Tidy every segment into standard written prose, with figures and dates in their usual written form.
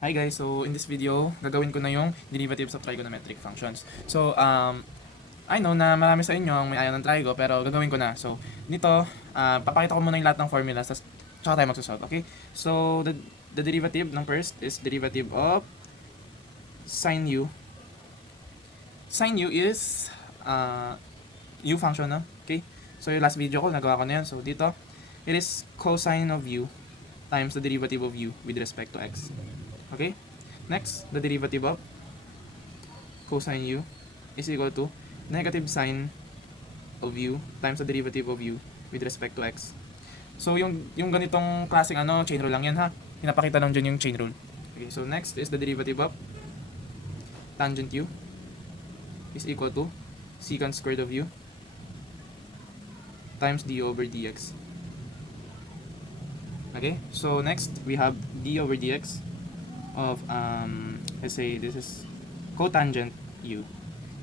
Hi guys, so in this video, gagawin ko na yung derivatives of trigonometric functions. So, I know na marami sa inyo ang may ayaw ng trigo, pero gagawin ko na. So, dito, papakita ko muna yung lahat ng formulas, tsaka tayo magsasolve, okay? So, the derivative ng first is derivative of sine u. Sine u is u function, no? Okay? So, yung last video ko, nagawa ko na yan. So, dito, it is cosine of u times the derivative of u with respect to x. Okay? Next, the derivative of cosine u is equal to negative sine of u times the derivative of u with respect to x. So, yung ganitong klaseng chain rule lang yan ha. Pinapakita lang dyan yung chain rule. Okay, so next is the derivative of tangent u is equal to secant squared of u times d over dx. Okay, so next we have d over dx of let's say this is cotangent u.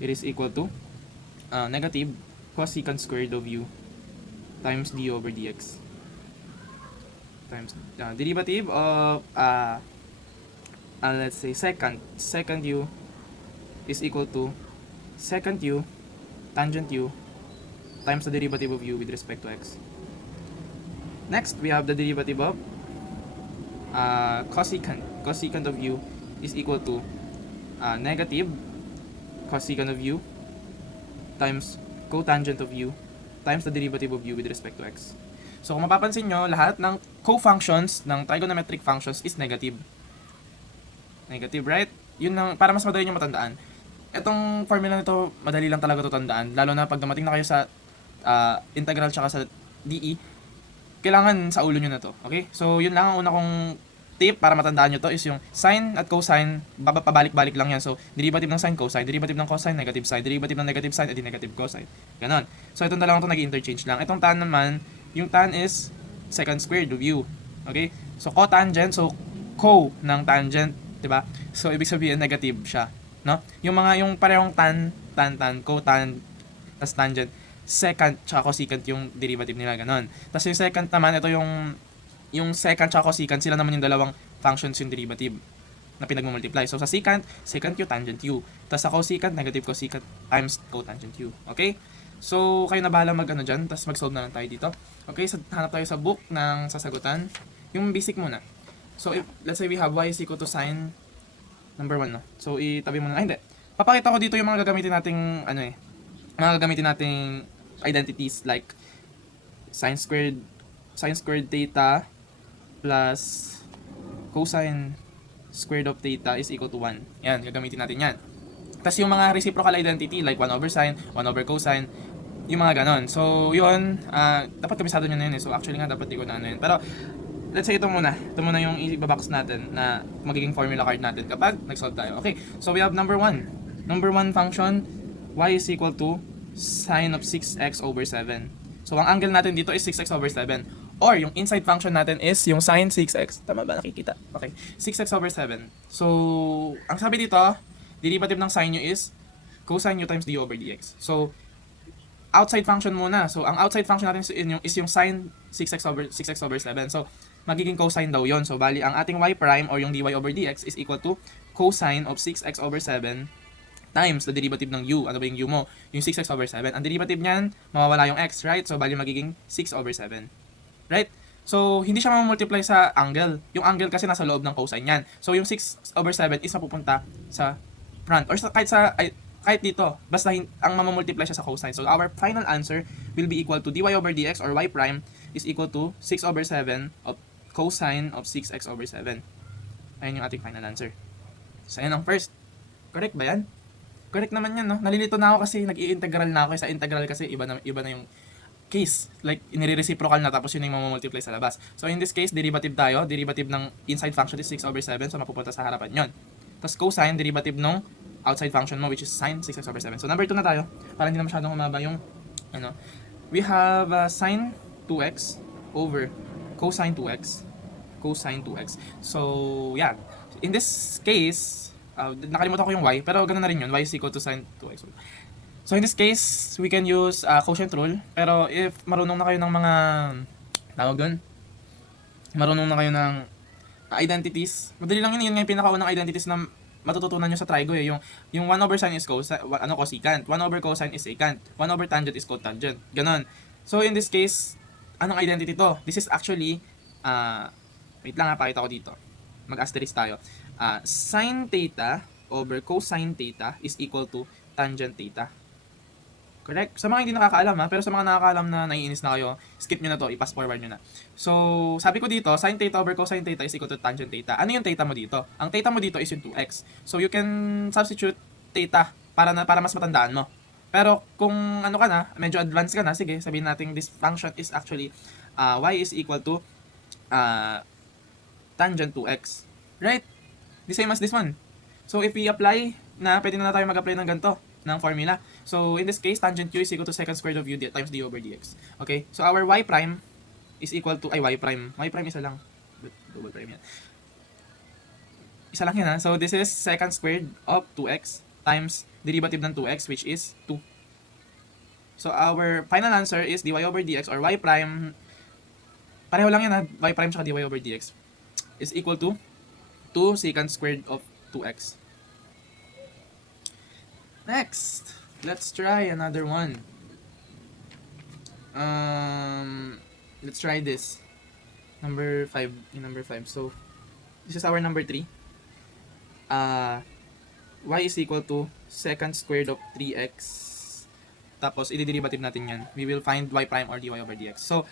It is equal to negative cosecant squared of u times d over dx times derivative of let's say secant u is equal to secant u tangent u times the derivative of u with respect to x. Next, we have the derivative of cosecant of u is equal to negative cosecant of u times cotangent of u times the derivative of u with respect to x. So kung mapapansin nyo, lahat ng co-functions ng trigonometric functions is negative. Negative, right? Yun lang, para mas madali nyo matandaan. Itong formula nito, madali lang talaga ito tandaan. Lalo na pag dumating na kayo sa integral tsaka sa DE, kailangan sa ulo nyo na to. Okay? So yun lang ang una kong tip para matandaan nyo to is yung sine at cosine, pabalik-balik lang yan. So, derivative ng sine, cosine, derivative ng cosine, negative sine, derivative ng negative sine, edi negative cosine. Ganon. So, itong dalawang to nag-interchange lang. Itong tan naman, yung tan is secant squared of u. Okay? So, cotangent, so, co ng tangent, diba? So, ibig sabihin, negative siya. No? Yung parehong tan, cotan, tas tangent, secant, tsaka cosecant yung derivative nila, ganon. Tas yung secant naman, ito yung secant tsaka cosecant, sila naman yung dalawang functions yung derivative na pinagmumultiply. So, sa secant u, tangent u. Tapos sa cosecant, negative cosecant times cotangent u. Okay? So, kayo na bahala dyan. Tapos mag-solve na lang tayo dito. Okay? So, hanap tayo sa book ng sasagutan. Yung basic muna. So, if, let's say we have y is equal to sine number 1, no? So, itabi muna. Hindi. Papakita ko dito yung mga gagamitin nating, mga gagamitin nating identities like sine squared theta plus cosine squared of theta is equal to 1. Yan, gagamitin natin yan. Tapos yung mga reciprocal identity like 1 over sine, 1 over cosine, yung mga ganon. So, yun, dapat kabisado nyo na yun eh. So, actually nga, dapat di ko na yun. Pero, let's say ito muna. Ito muna yung ibabox natin na magiging formula card natin kapag nag-solve tayo. Okay, so we have number 1. Number 1 function, y is equal to sine of 6x over 7. So, ang angle natin dito is 6x over 7. Or, yung inside function natin is yung sine 6x. Tama ba? Nakikita? Okay. 6x over 7. So, ang sabi dito, derivative ng sine u is cosine u times d over dx. So, outside function muna. So, ang outside function natin is yung sine 6x over 7. So, magiging cosine daw yon. So, bali, ang ating y prime or yung dy over dx is equal to cosine of 6x over 7 times the derivative ng u. Ano ba yung u mo? Yung 6x over 7. Ang derivative niyan, mawawala yung x, right? So, bali, magiging 6 over 7. Right? So, hindi siya mamultiply sa angle. Yung angle kasi nasa loob ng cosine yan. So, yung 6 over 7 is mapupunta sa front. Or kahit dito. Basta ang mamultiply siya sa cosine. So, our final answer will be equal to dy over dx or y prime is equal to 6 over 7 of cosine of 6x over 7. Ayan yung ating final answer. So, ayan ang first. Correct ba yan? Correct naman yan, no? Nalilito na ako kasi nag-i-integral na ako. Sa integral kasi iba na yung case, like inire-reciprocal na tapos yun yung mamumultiply sa labas. So in this case, derivative tayo. Derivative ng inside function is 6 over 7, so mapupunta sa harapan yon. Tapos cosine, derivative ng outside function mo, which is sine 6x over 7. So number 2 na tayo, para hindi na masyadong humaba yung we have sine 2x over cosine 2x. So yeah, in this case, nakalimutan ko yung y, pero ganoon na rin yun. Y is equal to sine 2x. So in this case, we can use quotient rule. Pero if marunong na kayo ng mga tawag doon, marunong na kayo ng identities. Madali lang yun nga yung pinakaunang identities na matututunan nyo sa trigo eh. Yung 1 over sine is cosecant. 1 over cosine is secant. 1 over tangent is cotangent. Ganon. So in this case, anong identity to? This is actually, wait lang ha, pakita ko dito. Mag-asterisk tayo. Sine theta over cosine theta is equal to tangent theta. Correct? Sa mga hindi nakakaalam ha, pero sa mga nakakaalam na naiinis na kayo, skip nyo na to, i-pass forward nyo na. So, sabi ko dito, sin theta over cosine theta is equal to tangent theta. Ano yung theta mo dito? Ang theta mo dito is yung 2x. So, you can substitute theta para mas matandaan mo. Pero kung ano ka na, medyo advanced ka na, sige, sabihin natin this function is actually y is equal to tangent 2x. Right? The same as this one. So, if we apply na, pwede na tayo mag-apply ng ganito ng formula. So, in this case, tangent q is equal to secant squared of u times d over dx. Okay? So, our y prime is equal to, y prime isa lang. Double prime yan. Isa lang yan ha. So, this is secant squared of 2x times derivative ng 2x, which is 2. So, our final answer is dy over dx or y prime, pareho lang yan ha, y prime tsaka dy over dx is equal to 2 secant squared of 2x. Next, let's try another one. Let's try this. Number 5. So, this is our number 3. Y is equal to secant squared of 3x. Tapos, i-derivative natin yan. We will find y prime or dy over dx. So,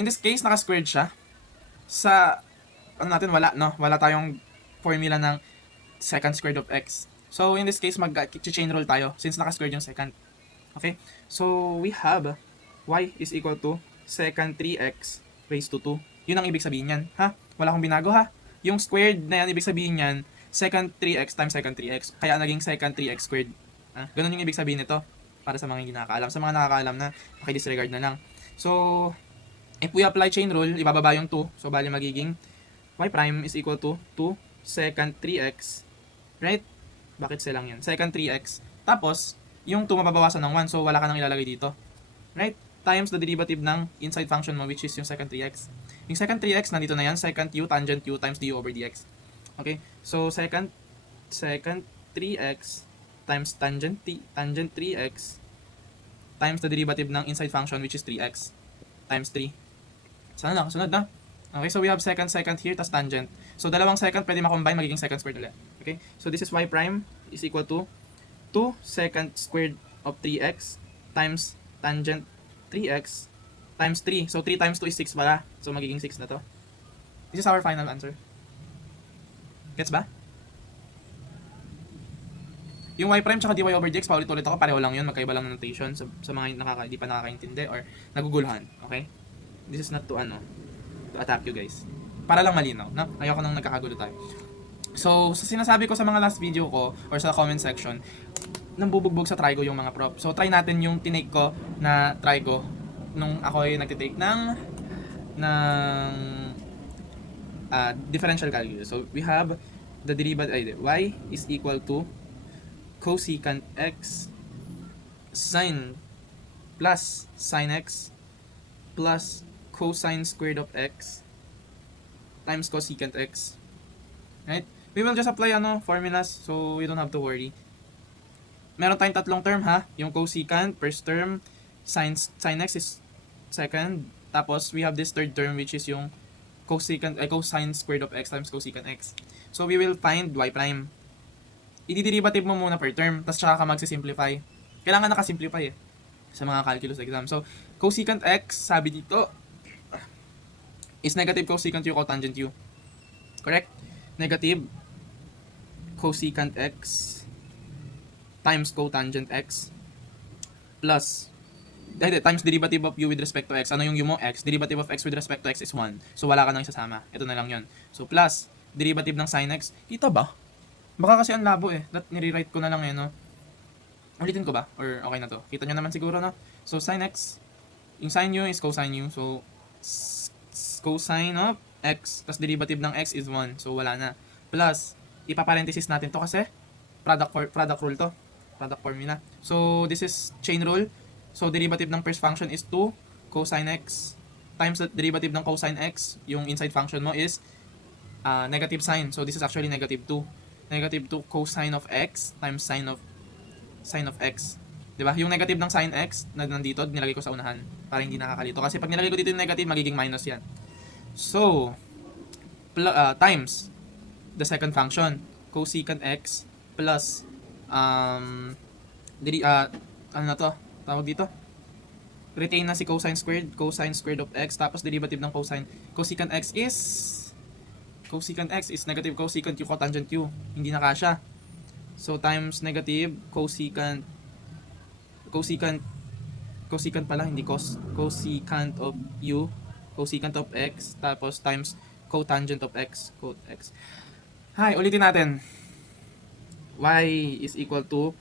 in this case, naka-squared siya. Sa, ano natin, wala, no? Wala tayong formula ng secant squared of x. So, in this case, mag-chain rule tayo since naka-squared yung secant. Okay? So, we have y is equal to secant 3x raised to 2. Yun ang ibig sabihin yan. Ha? Wala akong binago ha? Yung squared na yan, ibig sabihin yan, secant 3x times secant 3x. Kaya naging secant 3x squared. Ha? Ganun yung ibig sabihin nito. Para sa mga hindi nakakaalam. Sa mga nakakaalam na, disregard na lang. So, if we apply chain rule, ibababa yung 2. So, bali magiging y prime is equal to 2 secant 3x. Right? Bakit silang yun? Secant 3x. Tapos, yung 2 mababawasan ng 1. So, wala ka nang ilalagay dito. Right? Times the derivative ng inside function mo, which is yung secant 3x. Yung secant 3x, nandito na yan. Secant u tangent u times du over dx. Okay? So, secant 3x times tangent 3x times the derivative ng inside function, which is 3x. Times 3. Sana lang. Sunod na. Okay? So, we have secant here, tas tangent. So, dalawang secant pwede makombine, magiging secant squared ulit. Okay? So, this is y prime is equal to 2 secant squared of 3x times tangent 3x times 3. So, 3 times 2 is 6 pala. So, magiging 6 na to. This is our final answer. Gets ba? Yung y prime tsaka dy over dx, paulit-ulit ako, pareho lang yun. Magkaiba lang ng notation sa mga hindi pa nakakaintindi or naguguluhan. Okay? This is not to attack you guys. Para lang malinaw, no? Ayoko nang nagkakagulo tayo. So, sa sinasabi ko sa mga last video ko or sa comment section, nambubugbog sa trigo yung mga prop. So, try natin yung tinake ko na trigo nung ako ay nagtitake ng differential calculus. So, we have the derivative, y is equal to cosecant x sine plus sine x plus cosine squared of x times cosecant x. Right? We will just apply formulas, so you don't have to worry. Meron tayong tatlong term ha. Yung cosecant, first term, sin x is second. Tapos we have this third term which is yung cosecant, cosine squared of x times cosecant x. So we will find y prime. I-derivative mo muna per term, tapos tsaka ka magsisimplify. Kailangan nakasimplify sa mga calculus exam. So, cosecant x, sabi dito, is negative cosecant u cotangent u. Correct? Negative cosecant x times cotangent x plus times derivative of u with respect to x. Ano yung u mo? X. Derivative of x with respect to x is 1. So, wala ka nang isasama. Ito na lang yun. So, plus derivative ng sin x. Dito ba? Baka kasi ang labo nire-write ko na lang no? Ulitin ko ba? Or okay na to? Kita nyo naman siguro, no? So, sin x, yung sin u is cosine u. So, cosine of x, tas derivative ng x is 1. So, wala na. Plus, ipaparenthesis natin to kasi product rule to. Product formula. So, this is chain rule. So, derivative ng first function is 2 cosine x times the derivative ng cosine x. Yung inside function mo is negative sign. So this is actually negative 2. Negative 2 cosine of x times sine of x. 'Di ba? Yung negative ng sine x na nandito, nilagay ko sa unahan para hindi nakakalito. Kasi pag nilagay ko dito yung negative, magiging minus 'yan. So, times the second function, cosecant x plus ano na to? Tawag dito? Retain na si cosine squared of x, tapos derivative ng cosecant x is negative cosecant u cotangent u. Hindi na kasya. So times negative cosecant pala, hindi cosecant of u, cosecant of x, tapos times cotangent of x, cot x. Hay, ulitin natin. Y is equal to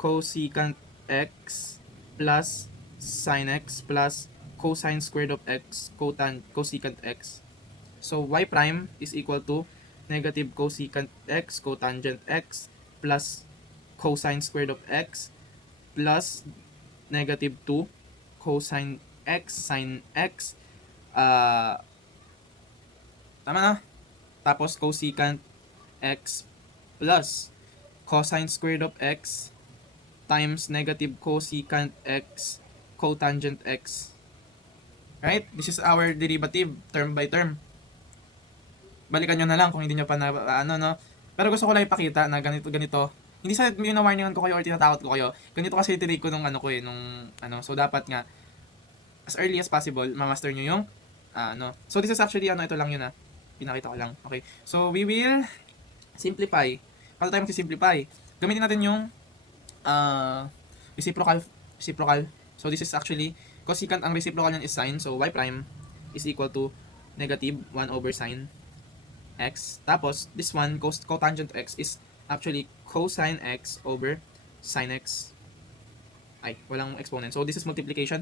cosecant x plus sin x plus cosine squared of x cosecant x. So y prime is equal to negative cosecant x cotangent x plus cosine squared of x plus negative 2 cosine x sin x, tama na, tapos cosecant x plus cosine squared of x times negative cosecant x cotangent x. Right? This is our derivative term by term. Balikan nyo na lang kung hindi nyo pa na no. Pero gusto ko lang ipakita na ganito. Hindi sa yung na-warningan ko kayo or tinatakot ko kayo. Ganito kasi tinake ko nung So dapat nga as early as possible ma-master nyo yung So this is actually ito lang yun Pinakita ko lang. Okay. So we will simplify. Paano tayo mag-simplify? Gamitin natin yung reciprocal. So this is actually cosecant, ang reciprocal niyan is sine. So y prime is equal to negative 1 over sine x. Tapos this one cotangent x is actually cosine x over sine x. Ay, walang exponent. So this is multiplication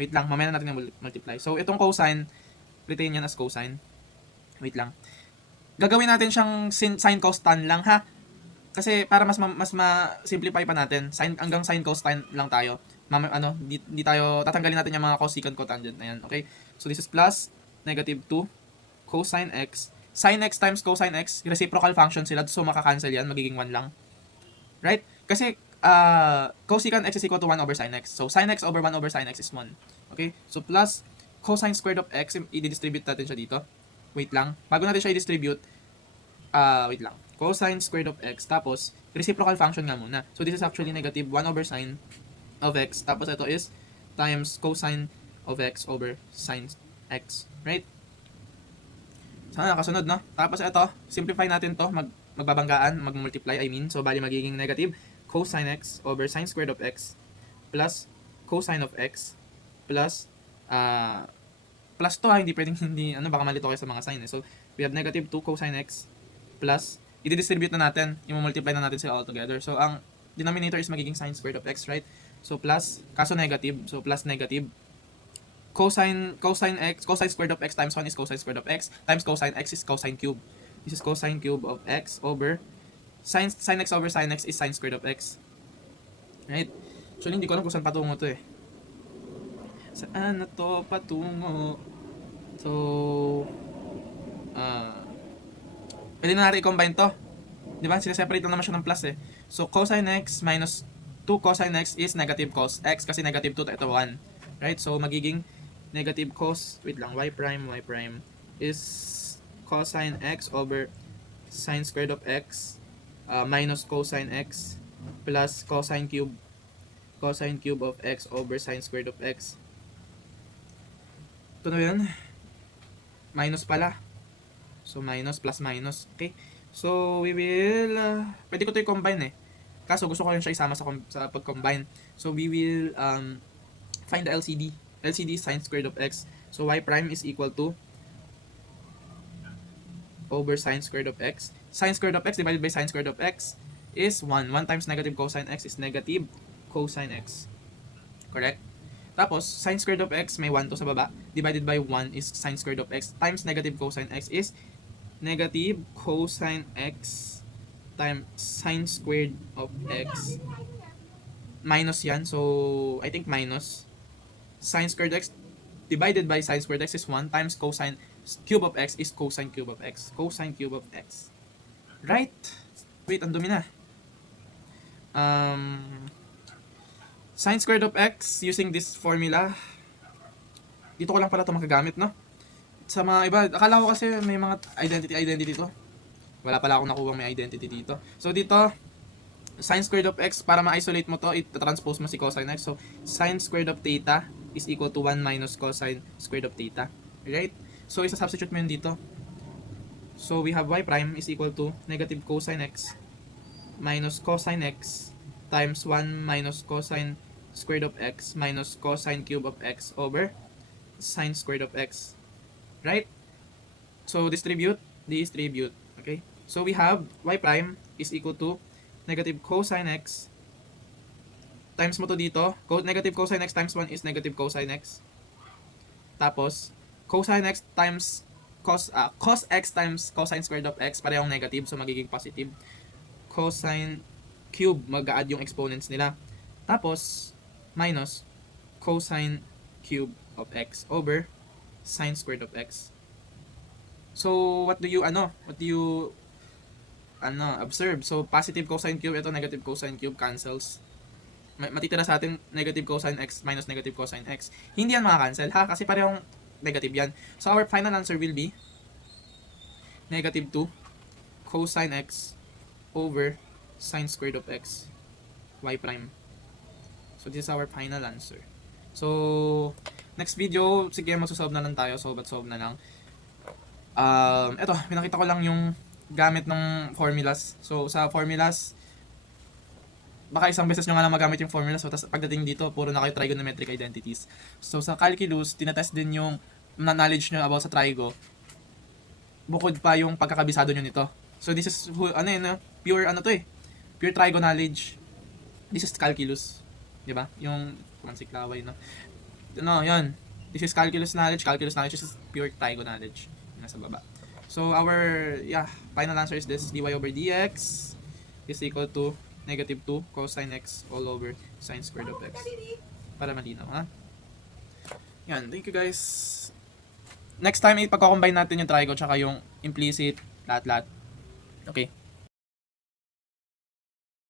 Wait lang, mamaya na natin yung multiply. So itong cosine, retain yan as cosine. Wait lang. Gagawin natin siyang sin cos tan lang Kasi para mas ma-simplify pa natin, hanggang sin cos tan lang tayo. Di tayo tatanggalin natin yung mga cosecant cotangent na yan, okay? So this is plus negative 2 cosine x. Sin x times cosine x, reciprocal function sila, so makakancel yan, magiging 1 lang. Right? Kasi cosecant x is equal to 1 over sin x. So sin x over 1 over sin x is 1. Okay? So plus cosine squared of x, i-distribute natin siya dito. Wait lang. Bago natin siya i-distribute, wait lang. Cosine squared of x, tapos reciprocal function nga muna. So this is actually negative 1 over sine of x, tapos ito is times cosine of x over sine x. Right? Sana nakasunod, no? Tapos ito, simplify natin to, magbabanggaan, mag-multiply, So bali magiging negative cosine x over sine squared of x plus cosine of x plus plus to hindi pwedeng baka malito kayo sa mga sign So we have negative 2 cosine x plus i-distribute na natin, i-multiply na natin sila all together. So ang denominator is magiging sine squared of x, right? So plus, kaso negative, so plus negative cosine squared of x times 1 is cosine squared of x times cosine x is cosine cube. This is cosine cube of x over sine x over sine x is sine squared of x. Right? Actually, hindi ko alam kung saan patungo to Saan na to patungo? So, pwede na natin i-combine to. Diba? Sila-separate lang naman siya ng plus So, cosine x minus 2 cosine x is negative cos x kasi negative 2 ito 1. Right? So, magiging negative cos, y prime is cosine x over sine squared of x minus cosine x plus cosine cube of x over sine squared of x. Ito na yun. Minus pala. So, minus plus minus. Okay? So, we will pwede ko ito i-combine Kaso gusto ko rin siya isama sa pag-combine. So, we will find the LCD. LCD is sine squared of x. So, y prime is equal to over sine squared of x. Sine squared of x divided by sine squared of x is 1. 1 times negative cosine x is negative cosine x. Correct? Tapos, sine squared of x, may 1 to sa baba. Divided by 1 is sine squared of x times negative cosine x is negative cosine x times sine squared of x. Minus yan. So, I think minus. Sine squared x divided by sine squared x is 1 times cosine cube of x is cosine cube of x. Cosine cube of x. Right? Wait, ang dumi na. Sine squared of x using this formula. Dito ko lang pala ito magagamit, no? Sa mga iba, akala ko kasi may mga identity to. Wala pala akong nakuha may identity dito. So dito, sine squared of x, para ma-isolate mo to, i-transpose mo si cosine x. So sine squared of theta is equal to 1 minus cosine squared of theta. Right? So isa-substitute mo yun dito. So we have y prime is equal to negative cosine x minus cosine x times 1 minus cosine squared of x minus cosine cube of x over sine squared of x. Right? So distribute. Okay? So we have y prime is equal to negative cosine x times mo to dito. Negative cosine x times 1 is negative cosine x. Tapos, cosine x times cos x times cosine squared of x, parehong negative, so magiging positive. Cosine cube, mag-a-add yung exponents nila. Tapos, minus cosine cube of x over sine squared of x. So, what do you observe? So, positive cosine cube, ito negative cosine cube, cancels. Matitira sa atin negative cosine x minus negative cosine x. Hindi yan maka-cancel, ha? Kasi parehong negative yan. So, our final answer will be negative 2 cosine x over sine squared of x y prime. So, this is our final answer. So, next video, sige, magsusolve na lang tayo. Solve na lang. Eto, pinakita ko lang yung gamit ng formulas. So, sa formulas, baka isang beses nyo nga lang magamit yung formula. So, tas pagdating dito, puro na kayo trigonometric identities. So, sa calculus, tinatest din yung knowledge nyo about sa trigo. Bukod pa yung pagkakabisado nyo nito. So, this is, pure trigo knowledge. This is calculus. Diba? Yung, siklaway, no? Yan. This is calculus knowledge. This is pure trigo knowledge. Nasa baba. So, our, final answer is this. dy over dx is equal to negative 2 cosine x all over sine squared of x. Para malinaw, ha? Yan, thank you guys. Next time, ipagko-combine natin yung trigo tsaka yung implicit, lahat-lahat. Okay.